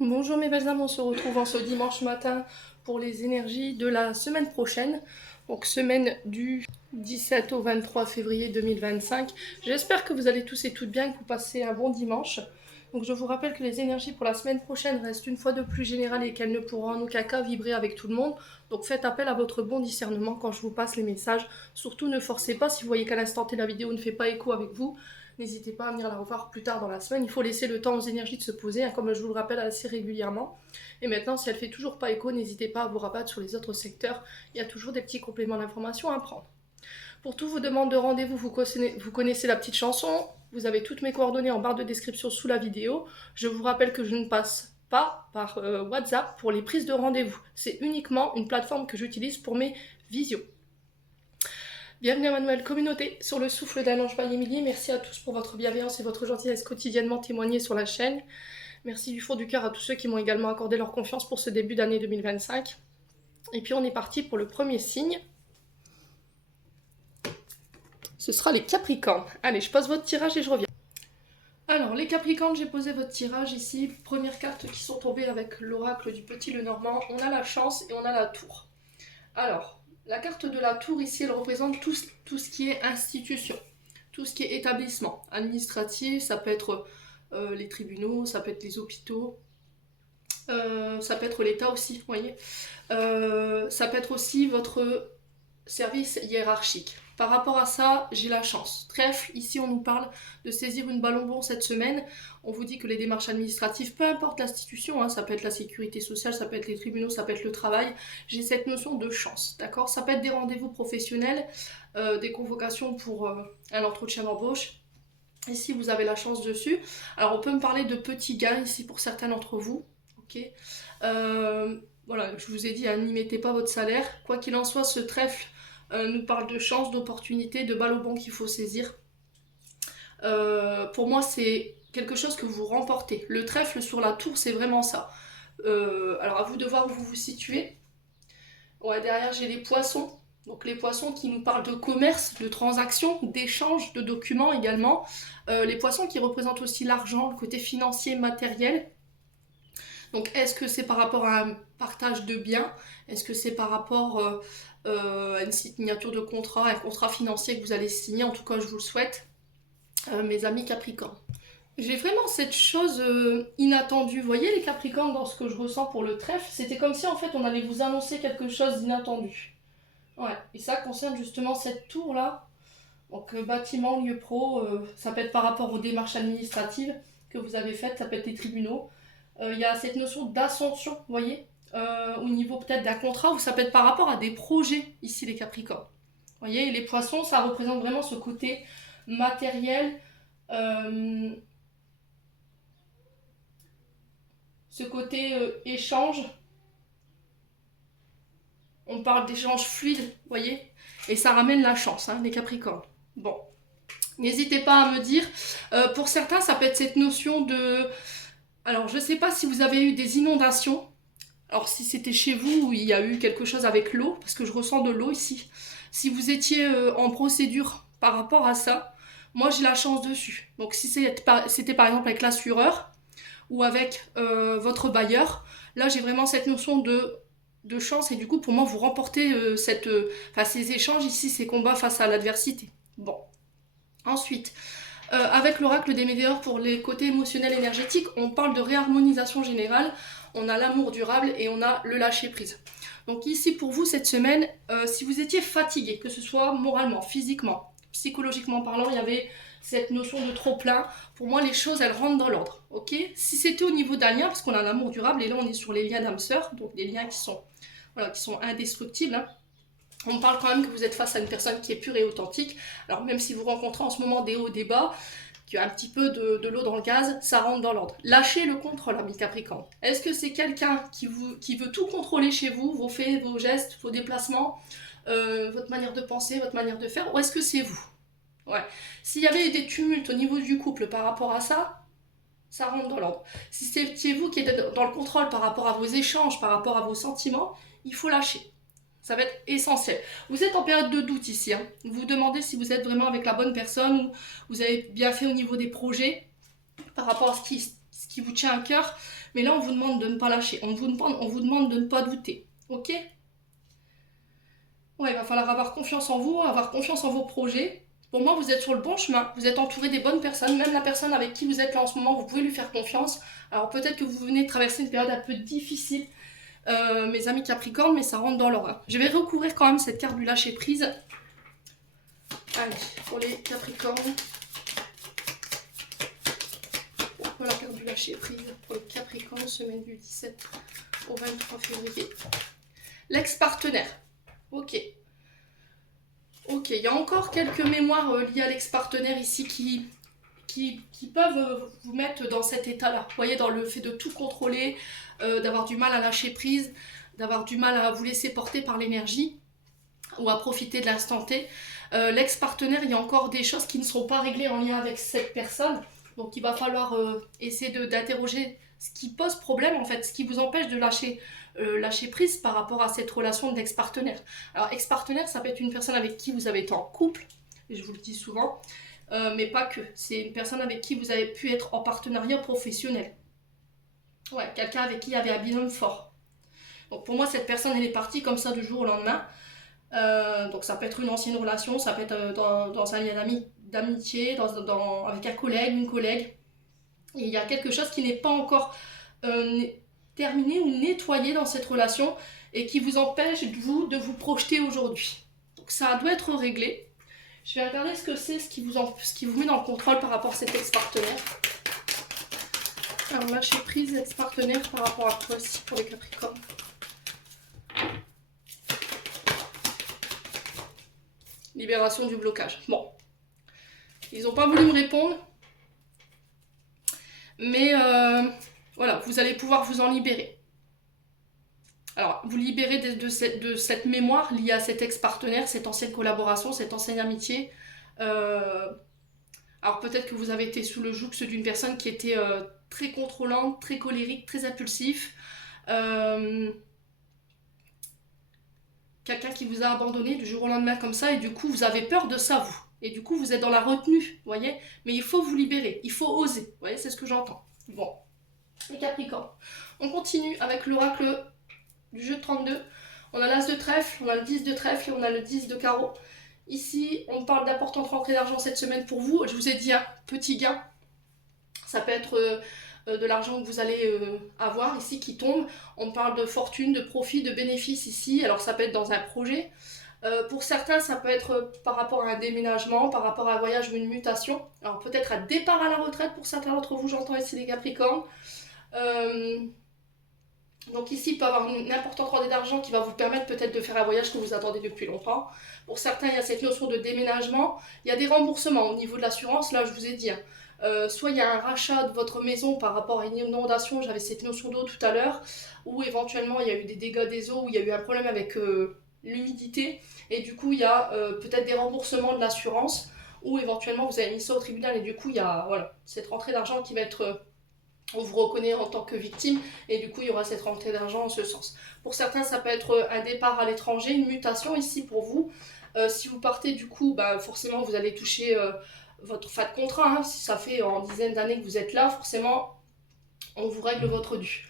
Bonjour mes belles âmes, on se retrouve en ce dimanche matin pour les énergies de la semaine prochaine, donc semaine du 17 au 23 février 2025. J'espère que vous allez tous et toutes bien, que vous passez un bon dimanche. Donc je vous rappelle que les énergies pour la semaine prochaine restent une fois de plus générales et qu'elles ne pourront en aucun cas vibrer avec tout le monde. Donc faites appel à votre bon discernement quand je vous passe les messages. Surtout ne forcez pas, si vous voyez qu'à l'instant T la vidéo ne fait pas écho avec vous, n'hésitez pas à venir la revoir plus tard dans la semaine. Il faut laisser le temps aux énergies de se poser, hein, comme je vous le rappelle assez régulièrement. Et maintenant, si elle fait toujours pas écho, n'hésitez pas à vous rabattre sur les autres secteurs. Il y a toujours des petits compléments d'information à prendre. Pour toutes vos demandes de rendez-vous, vous connaissez la petite chanson. Vous avez toutes mes coordonnées en barre de description sous la vidéo. Je vous rappelle que je ne passe pas par WhatsApp pour les prises de rendez-vous. C'est uniquement une plateforme que j'utilise pour mes visios. Bienvenue à ma nouvelle communauté sur le souffle d'un ange by Émilie. Merci à tous pour votre bienveillance et votre gentillesse quotidiennement témoignée sur la chaîne. Merci du fond du cœur à tous ceux qui m'ont également accordé leur confiance pour ce début d'année 2025. Et puis on est parti pour le premier signe. Ce sera les Capricornes. Allez, je passe votre tirage et je reviens. Alors, les Capricornes, j'ai posé votre tirage ici. Première carte qui sont tombées avec l'oracle du Petit Lenormand. On a la chance et on a la tour. Alors, la carte de la tour ici, elle représente tout ce qui est institution, tout ce qui est établissement administratif. Ça peut être les tribunaux, ça peut être les hôpitaux, ça peut être l'État aussi, vous voyez. Ça peut être aussi votre service hiérarchique. Par rapport à ça, j'ai la chance. Trèfle, ici on nous parle de saisir une balle au bond cette semaine. On vous dit que les démarches administratives, peu importe l'institution, hein, ça peut être la sécurité sociale, ça peut être les tribunaux, ça peut être le travail, j'ai cette notion de chance, d'accord. Ça peut être des rendez-vous professionnels, des convocations pour un entretien d'embauche. Ici, vous avez la chance dessus. Alors, on peut me parler de petits gains ici pour certains d'entre vous, ok. Voilà, je vous ai dit, hein, n'y mettez pas votre salaire. Quoi qu'il en soit, ce trèfle nous parle de chance, d'opportunité, de balle au bon qu'il faut saisir. Pour moi, c'est quelque chose que vous remportez. Le trèfle sur la tour, c'est vraiment ça. Alors, à vous de voir où vous vous situez. Ouais, derrière, j'ai les poissons. Donc, les poissons qui nous parlent de commerce, de transactions, d'échanges, de documents également. Les poissons qui représentent aussi l'argent, le côté financier, matériel. Donc, est-ce que c'est par rapport à un partage de biens? Est-ce que c'est par rapport à une signature de contrat, un contrat financier que vous allez signer? En tout cas, je vous le souhaite, mes amis Capricornes. J'ai vraiment cette chose inattendue. Vous voyez les Capricornes dans ce que je ressens pour le trèfle? C'était comme si en fait on allait vous annoncer quelque chose d'inattendu. Ouais, et ça concerne justement cette tour-là. Donc bâtiment, lieu pro, ça peut être par rapport aux démarches administratives que vous avez faites, ça peut être les tribunaux. Il y a cette notion d'ascension, vous voyez, au niveau peut-être d'un contrat, ou ça peut être par rapport à des projets, ici les Capricornes. Vous voyez, et les poissons, ça représente vraiment ce côté matériel, euh, ce côté échange. On parle d'échange fluide, vous voyez, et ça ramène la chance, hein, les Capricornes. Bon, n'hésitez pas à me dire. Pour certains, ça peut être cette notion de... Alors, je ne sais pas si vous avez eu des inondations. Alors, si c'était chez vous où il y a eu quelque chose avec l'eau, parce que je ressens de l'eau ici. Si vous étiez en procédure par rapport à ça, moi j'ai la chance dessus. Donc, si c'était par exemple avec l'assureur ou avec votre bailleur, là j'ai vraiment cette notion de chance et du coup pour moi vous remportez ces échanges ici, ces combats face à l'adversité. Bon, ensuite, avec l'oracle des météores pour les côtés émotionnels énergétiques, on parle de réharmonisation générale, on a l'amour durable et on a le lâcher prise. Donc ici pour vous cette semaine, si vous étiez fatigué, que ce soit moralement, physiquement, psychologiquement parlant, il y avait cette notion de trop plein. Pour moi, les choses, elles rentrent dans l'ordre, ok. Si c'était au niveau d'un lien, parce qu'on a l'amour durable, et là on est sur les liens d'âme sœur, donc des liens qui sont, voilà, qui sont indestructibles, hein. On parle quand même que vous êtes face à une personne qui est pure et authentique. Alors même si vous rencontrez en ce moment des hauts, des bas, qu'il y a un petit peu de l'eau dans le gaz, ça rentre dans l'ordre. Lâchez le contrôle, ami Capricorne. Est-ce que c'est quelqu'un qui veut tout contrôler chez vous, vos faits, vos gestes, vos déplacements, votre manière de penser, votre manière de faire, ou est-ce que c'est vous? Ouais. S'il y avait des tumultes au niveau du couple par rapport à ça, ça rentre dans l'ordre. Si c'est vous qui êtes dans le contrôle par rapport à vos échanges, par rapport à vos sentiments, il faut lâcher. Ça va être essentiel. Vous êtes en période de doute ici, hein. Vous vous demandez si vous êtes vraiment avec la bonne personne ou vous avez bien fait au niveau des projets par rapport à ce qui vous tient à cœur. Mais là, on vous demande de ne pas lâcher. On vous demande de ne pas douter. Ok? Ouais, il va falloir avoir confiance en vous, avoir confiance en vos projets. Pour moi, vous êtes sur le bon chemin. Vous êtes entouré des bonnes personnes. Même la personne avec qui vous êtes là en ce moment, vous pouvez lui faire confiance. Alors peut-être que vous venez de traverser une période un peu difficile, mes amis Capricorne, mais ça rentre dans l'ordre, hein. Je vais recouvrir quand même cette carte du lâcher prise. Allez, pour les Capricornes. Pourquoi la carte du lâcher prise pour les Capricornes, semaine du 17 au 23 février. L'ex-partenaire. Ok. Ok, il y a encore quelques mémoires liées à l'ex-partenaire ici qui peuvent vous mettre dans cet état-là. Vous voyez, dans le fait de tout contrôler, d'avoir du mal à lâcher prise, d'avoir du mal à vous laisser porter par l'énergie ou à profiter de l'instant T. L'ex-partenaire, il y a encore des choses qui ne sont pas réglées en lien avec cette personne. Donc il va falloir essayer d'interroger ce qui pose problème en fait, ce qui vous empêche de lâcher prise par rapport à cette relation d'ex-partenaire. Alors ex-partenaire, ça peut être une personne avec qui vous avez été en couple, et je vous le dis souvent, mais pas que. C'est une personne avec qui vous avez pu être en partenariat professionnel. Ouais, quelqu'un avec qui il y avait un binôme fort. Donc pour moi, cette personne, elle est partie comme ça du jour au lendemain. Donc ça peut être une ancienne relation, ça peut être dans un lien d'amitié, avec un collègue, une collègue. Et il y a quelque chose qui n'est pas encore terminé ou nettoyé dans cette relation et qui vous empêche de vous projeter aujourd'hui. Donc ça doit être réglé. Je vais regarder ce que c'est, ce qui vous met dans le contrôle par rapport à cet ex-partenaire. Alors lâcher prise, ex-partenaire par rapport à quoi aussi pour les Capricornes. Libération du blocage. Bon. Ils n'ont pas voulu me répondre. Mais voilà, vous allez pouvoir vous en libérer. Alors, vous libérer de cette mémoire liée à cet ex-partenaire, cette ancienne collaboration, cette ancienne amitié. Alors peut-être que vous avez été sous le joug d'une personne qui était très contrôlante, très colérique, très impulsif. Quelqu'un qui vous a abandonné du jour au lendemain comme ça, et du coup vous avez peur de ça, vous. Et du coup vous êtes dans la retenue, vous voyez. Mais il faut vous libérer, il faut oser, vous voyez, c'est ce que j'entends. Bon, les Capricornes. On continue avec l'oracle du jeu de 32. On a l'as de trèfle, on a le 10 de trèfle et on a le 10 de carreau. Ici, on parle d'importante rentrée d'argent cette semaine pour vous. Je vous ai dit un petit gain. Ça peut être de l'argent que vous allez avoir ici qui tombe. On parle de fortune, de profit, de bénéfice ici. Alors ça peut être dans un projet. Pour certains, ça peut être par rapport à un déménagement, par rapport à un voyage ou une mutation. Alors peut-être un départ à la retraite pour certains d'entre vous, j'entends ici les Capricornes. Donc ici, il peut y avoir une importante rentrée d'argent qui va vous permettre peut-être de faire un voyage que vous attendez depuis longtemps. Pour certains, il y a cette notion de déménagement. Il y a des remboursements au niveau de l'assurance, là je vous ai dit. Soit il y a un rachat de votre maison par rapport à une inondation, j'avais cette notion d'eau tout à l'heure, ou éventuellement il y a eu des dégâts des eaux, où il y a eu un problème avec l'humidité, et du coup il y a peut-être des remboursements de l'assurance, ou éventuellement vous avez mis ça au tribunal, et du coup il y a voilà, cette rentrée d'argent qui va être... on vous reconnaît en tant que victime et du coup il y aura cette rentrée d'argent en ce sens. Pour certains ça peut être un départ à l'étranger, une mutation ici pour vous. Si vous partez du coup, bah, forcément vous allez toucher votre fin de contrat. Hein. Si ça fait en dizaines d'années que vous êtes là, forcément on vous règle votre dû.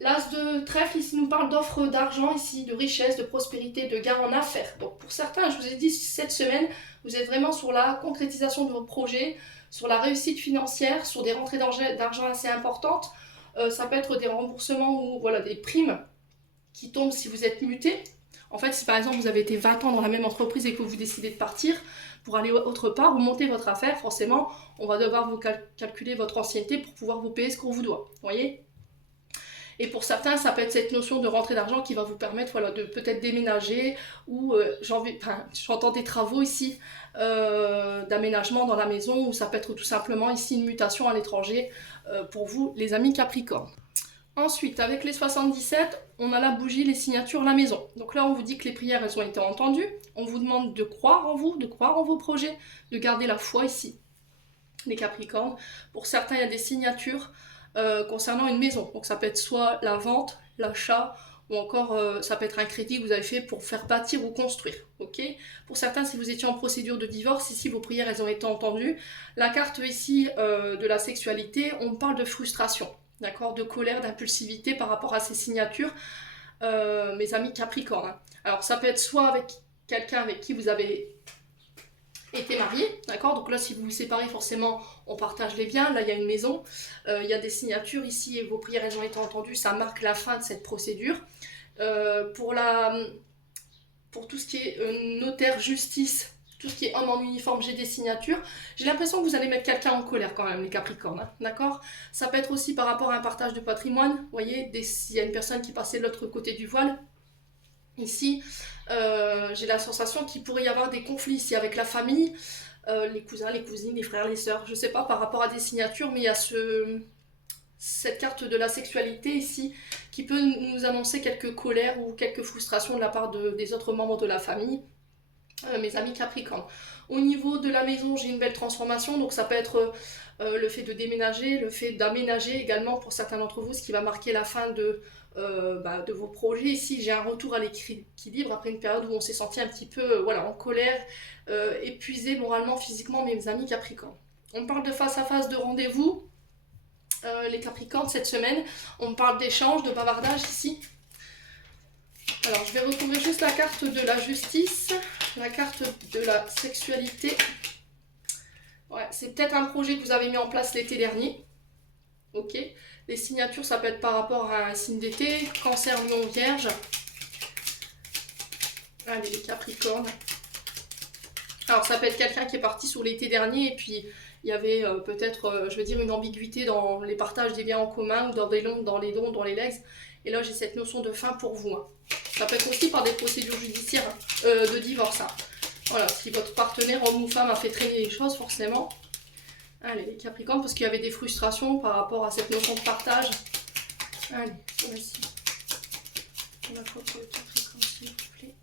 L'as de trèfle ici nous parle d'offres d'argent ici, de richesse, de prospérité, de gain en affaires. Donc pour certains, je vous ai dit cette semaine, vous êtes vraiment sur la concrétisation de vos projets, sur la réussite financière, sur des rentrées d'argent assez importantes. Ça peut être des remboursements ou voilà, des primes qui tombent si vous êtes muté. En fait, si par exemple vous avez été 20 ans dans la même entreprise et que vous décidez de partir pour aller autre part, vous montez votre affaire, forcément, on va devoir vous calculer votre ancienneté pour pouvoir vous payer ce qu'on vous doit. Vous voyez ? Et pour certains, ça peut être cette notion de rentrée d'argent qui va vous permettre voilà, de peut-être déménager ou j'entends des travaux ici d'aménagement dans la maison ou ça peut être tout simplement ici une mutation à l'étranger pour vous, les amis Capricorne. Ensuite, avec les 77, on a la bougie, les signatures, la maison. Donc là, on vous dit que les prières, elles ont été entendues. On vous demande de croire en vous, de croire en vos projets, de garder la foi ici, les Capricornes. Pour certains, il y a des signatures concernant une maison. Donc ça peut être soit la vente, l'achat, ou encore ça peut être un crédit que vous avez fait pour faire bâtir ou construire. Okay, pour certains, si vous étiez en procédure de divorce, ici vos prières elles ont été entendues. La carte ici de la sexualité, on parle de frustration. d'accord, de colère, d'impulsivité par rapport à ces signatures, mes amis Capricorne, hein. Alors ça peut être soit avec quelqu'un avec qui vous avez été marié, d'accord. Donc là, si vous vous séparez, forcément, on partage les biens. Là, il y a une maison, il y a des signatures ici et vos prières, elles ont été entendues. Ça marque la fin de cette procédure. Euh, pour, la, pour tout ce qui est notaire, justice, tout ce qui est homme en uniforme, j'ai des signatures. J'ai l'impression que vous allez mettre quelqu'un en colère quand même, les Capricornes, hein, d'accord. Ça peut être aussi par rapport à un partage de patrimoine. Vous voyez, s'il y a une personne qui passait de l'autre côté du voile. Ici, j'ai la sensation qu'il pourrait y avoir des conflits ici avec la famille, les cousins, les cousines, les frères, les sœurs, je sais pas par rapport à des signatures, mais il y a cette carte de la sexualité ici qui peut nous annoncer quelques colères ou quelques frustrations de la part des autres membres de la famille, mes amis Capricorne. Au niveau de la maison, j'ai une belle transformation, donc ça peut être le fait de déménager, le fait d'aménager également pour certains d'entre vous, ce qui va marquer la fin de vos projets. Ici, j'ai un retour à l'équilibre après une période où on s'est senti un petit peu voilà, en colère, épuisé moralement, physiquement, mes amis Capricorne. On parle de face à face, de rendez-vous, les Capricornes, cette semaine. On parle d'échange, de bavardage ici. Alors, je vais retrouver juste la carte de la justice, la carte de la sexualité. Ouais, c'est peut-être un projet que vous avez mis en place l'été dernier. Ok. Les signatures, ça peut être par rapport à un signe d'été, Cancer, Lion, Vierge. Allez, les Capricornes. Alors, ça peut être quelqu'un qui est parti sur l'été dernier et puis il y avait peut-être, je veux dire, une ambiguïté dans les partages des biens en commun ou dans les dons, dans les legs. Et là, j'ai cette notion de fin pour vous, hein. Ça peut être aussi par des procédures judiciaires de divorce, hein. Voilà, si votre partenaire, homme ou femme, a fait traîner les choses, forcément. Allez, les Capricornes, parce qu'il y avait des frustrations par rapport à cette notion de partage. Allez, voici. On va pour le Capricorne, s'il vous plaît.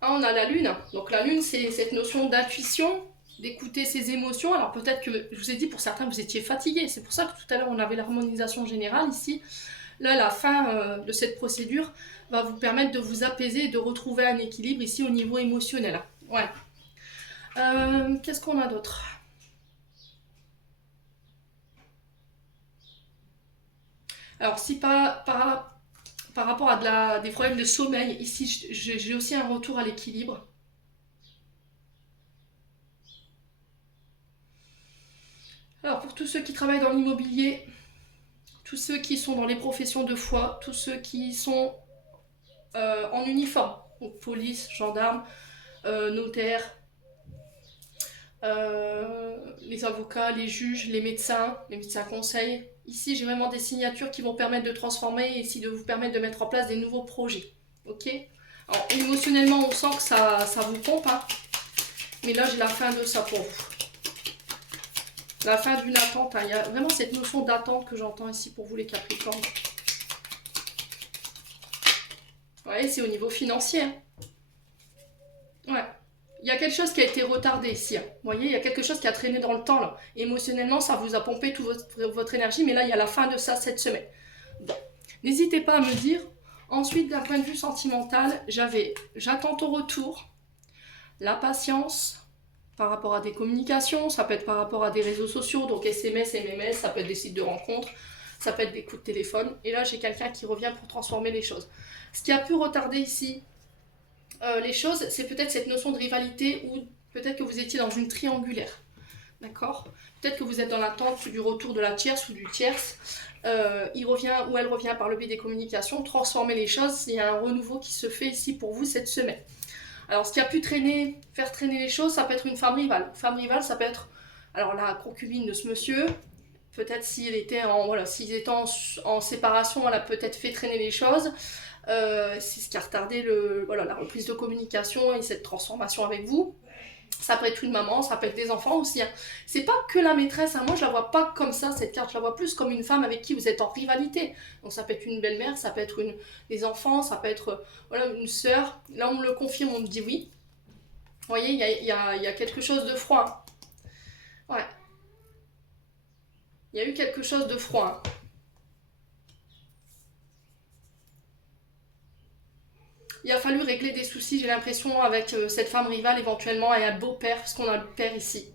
Ah, on a la Lune. Donc la Lune, c'est cette notion d'intuition, d'écouter ses émotions. Alors peut-être que, je vous ai dit, pour certains, vous étiez fatigué. C'est pour ça que tout à l'heure, on avait l'harmonisation générale ici. Là, la fin de cette procédure va vous permettre de vous apaiser et de retrouver un équilibre ici au niveau émotionnel. Ouais. Qu'est-ce qu'on a d'autre? Alors, si par rapport à des problèmes de sommeil, ici, j'ai aussi un retour à l'équilibre. Alors, pour tous ceux qui travaillent dans l'immobilier, tous ceux qui sont dans les professions de foi, tous ceux qui sont en uniforme, donc police, gendarme, notaire, les avocats, les juges, les médecins conseils. Ici, j'ai vraiment des signatures qui vont permettre de transformer et ici de vous permettre de mettre en place des nouveaux projets. Ok. Alors, émotionnellement, on sent que ça vous pompe, hein. Mais là, j'ai la fin de ça pour vous. La fin d'une attente, hein. Il y a vraiment cette notion d'attente que j'entends ici pour vous, les Capricornes. Ouais, c'est au niveau financier, hein. Ouais. Il y a quelque chose qui a été retardé ici, hein. Vous voyez, il y a quelque chose qui a traîné dans le temps, là. Émotionnellement, ça vous a pompé toute votre énergie, mais là, il y a la fin de ça cette semaine. Bon. N'hésitez pas à me dire. Ensuite, d'un point de vue sentimental, j'attends ton retour, la patience par rapport à des communications, ça peut être par rapport à des réseaux sociaux, donc SMS, MMS, ça peut être des sites de rencontres, ça peut être des coups de téléphone. Et là, j'ai quelqu'un qui revient pour transformer les choses. Ce qui a pu retarder ici les choses, c'est peut-être cette notion de rivalité ou peut-être que vous étiez dans une triangulaire. D'accord. Peut-être que vous êtes dans l'attente du retour de la tierce ou du tierce. Il revient ou elle revient par le biais des communications, transformer les choses. Il y a un renouveau qui se fait ici pour vous cette semaine. Alors, ce qui a pu faire traîner les choses, ça peut être une femme rivale. Femme rivale, ça peut être alors la concubine de ce monsieur. Peut-être s'ils étaient en séparation, elle a peut-être fait traîner les choses. C'est ce qui a retardé la reprise de communication et cette transformation avec vous. Ça peut être une maman, ça peut être des enfants aussi, hein. C'est pas que la maîtresse, hein. Moi je la vois pas comme ça cette carte, je la vois plus comme une femme avec qui vous êtes en rivalité. Donc ça peut être une belle-mère, ça peut être des enfants, ça peut être une sœur. Là on me le confirme, on me dit oui. Vous voyez, il y a quelque chose de froid. Ouais, il y a eu quelque chose de froid. Il a fallu régler des soucis, j'ai l'impression, avec cette femme rivale éventuellement et un beau-père, parce qu'on a le père ici.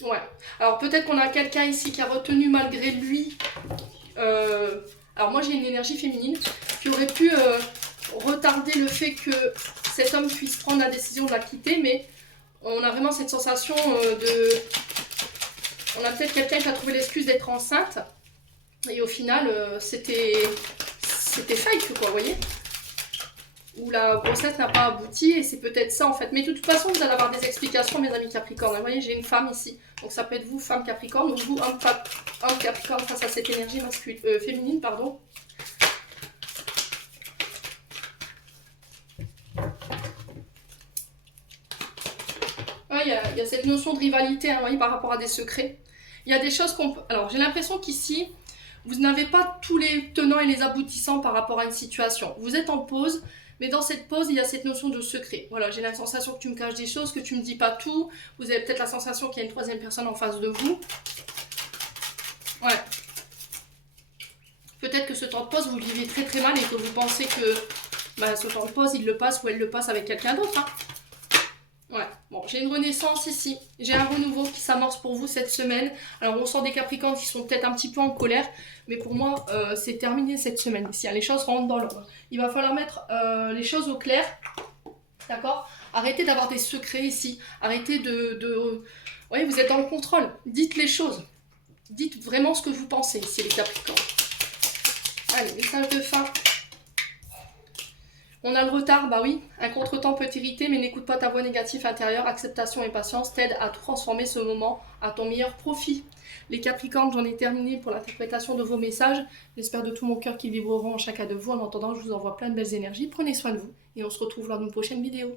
Ouais. Alors peut-être qu'on a quelqu'un ici qui a retenu malgré lui. Alors moi j'ai une énergie féminine qui aurait pu retarder le fait que cet homme puisse prendre la décision de la quitter, mais on a vraiment cette sensation de... On a peut-être quelqu'un qui a trouvé l'excuse d'être enceinte, et au final c'était fake quoi, vous voyez, où la grossesse n'a pas abouti, et c'est peut-être ça en fait. Mais de toute façon, vous allez avoir des explications, mes amis Capricorne. Vous voyez, j'ai une femme ici, donc ça peut être vous, femme Capricorne, ou vous, homme Capricorne, face à cette énergie masculine, féminine, pardon. Ouais, il y a cette notion de rivalité, hein, vous voyez, par rapport à des secrets. Il y a des choses qu'on peut... Alors, j'ai l'impression qu'ici, vous n'avez pas tous les tenants et les aboutissants par rapport à une situation. Vous êtes en pause, mais dans cette pause, il y a cette notion de secret. Voilà, j'ai la sensation que tu me caches des choses, que tu me dis pas tout. Vous avez peut-être la sensation qu'il y a une troisième personne en face de vous. Ouais. Peut-être que ce temps de pause, vous le vivez très très mal et que vous pensez que ce temps de pause, il le passe ou elle le passe avec quelqu'un d'autre. Hein. Ouais, bon, j'ai une renaissance ici. J'ai un renouveau qui s'amorce pour vous cette semaine. Alors, on sent des Capricornes qui sont peut-être un petit peu en colère, mais pour moi, c'est terminé cette semaine ici. Hein, les choses rentrent dans l'ordre. Il va falloir mettre les choses au clair. D'accord? Arrêtez d'avoir des secrets ici. Arrêtez de... Oui, vous êtes dans le contrôle. Dites les choses. Dites vraiment ce que vous pensez ici, les Capricornes. Allez, message de fin. On a le retard, bah oui, un contretemps peut t'irriter, mais n'écoute pas ta voix négative intérieure, acceptation et patience t'aident à transformer ce moment à ton meilleur profit. Les Capricornes, j'en ai terminé pour l'interprétation de vos messages. J'espère de tout mon cœur qu'ils vibreront en chacun de vous. En attendant, je vous envoie plein de belles énergies. Prenez soin de vous et on se retrouve lors d'une prochaine vidéo.